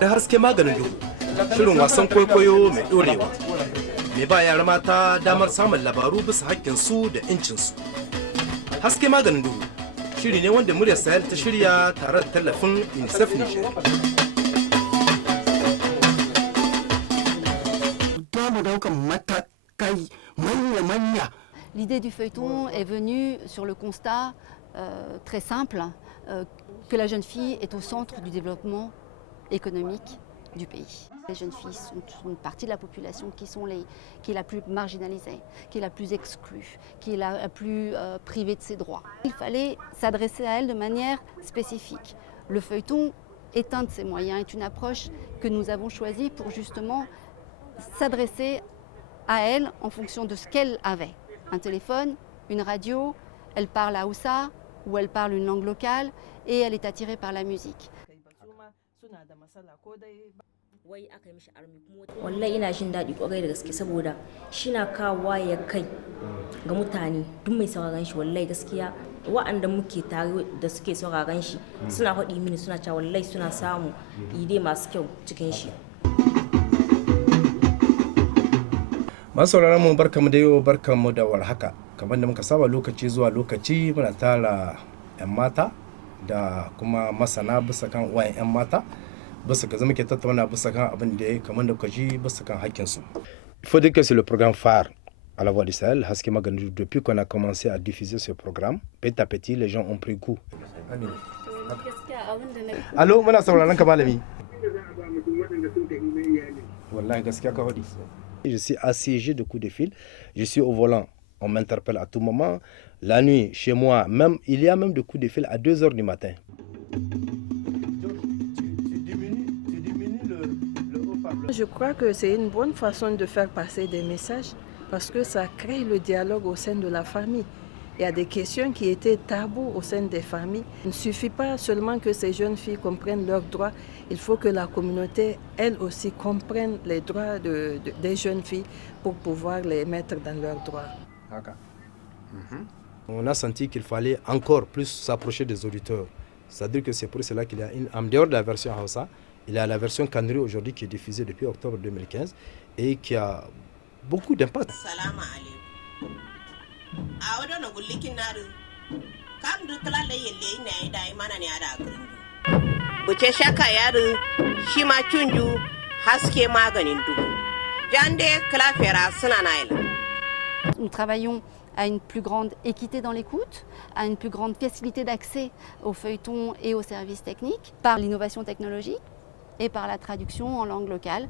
Da haske maganin duhu, shirin wasan kwaikwayo mai ɗorewa. Mai ba yara mata damar samun labaru bisa haƙƙinsu da 'yancinsu. Haske maganin duhu, shiri ne wanda muryar Sahel ta shirya tare da tallafin UNICEF Niger. L'idée du feuilleton est venue sur le constat très simple que la jeune fille est au centre du développement économique du pays. Les jeunes filles sont une partie de la population qui est la plus marginalisée, qui est la plus exclue, qui est la plus privée de ses droits. Il fallait s'adresser à elles de manière spécifique. Le feuilleton est un de ces moyens, est une approche que nous avons choisie pour justement s'adresser à elles en fonction de ce qu'elles avaient. Un téléphone, une radio, elle parle Hausa ou elle parle une langue locale et elle est attirée par la musique. Wallahi ina jin daɗi ƙwarai da gaske saboda shi na kawo ya kai ga mutane duk mai sauraron shi wallahi gaskiya wa'anda muke tare da suke sauraron shi suna faɗi mini suna cewa wallahi suna samu ide masu kyau cikin shi. Masu sauraron mu barkamu da yau barkamu da warhaka. Kamar da muka saba lokaci zuwa lokaci muna tara 'yan mata da kuma masana bisa kan uwayen 'yan mata. Il faut dire que c'est le programme phare à la Voix du Sahel, Haske Magandou. Depuis qu'on a commencé à diffuser ce programme, petit à petit, les gens ont pris goût. Allô, muna sauraron ka malami. Wallahi gaskiya ka hodi. Je suis assiégé de coups de fil, je suis au volant, on m'interpelle à tout moment. La nuit, chez moi, même, il y a même des coups de fil à 2 h du matin. Je crois que c'est une bonne façon de faire passer des messages parce que ça crée le dialogue au sein de la famille. Il y a des questions qui étaient tabous au sein des familles. Il ne suffit pas seulement que ces jeunes filles comprennent leurs droits, il faut que la communauté, elle aussi, comprenne les droits des jeunes filles pour pouvoir les mettre dans leurs droits. On a senti qu'il fallait encore plus s'approcher des auditeurs. C'est-à-dire que c'est pour cela qu'il y a en dehors de la version Hausa, il y a la version Kanuri aujourd'hui qui est diffusée depuis octobre 2015 et qui a beaucoup d'impact. Nous travaillons à une plus grande équité dans l'écoute, à une plus grande facilité d'accès aux feuilletons et aux services techniques par l'innovation technologique et par la traduction en langue locale.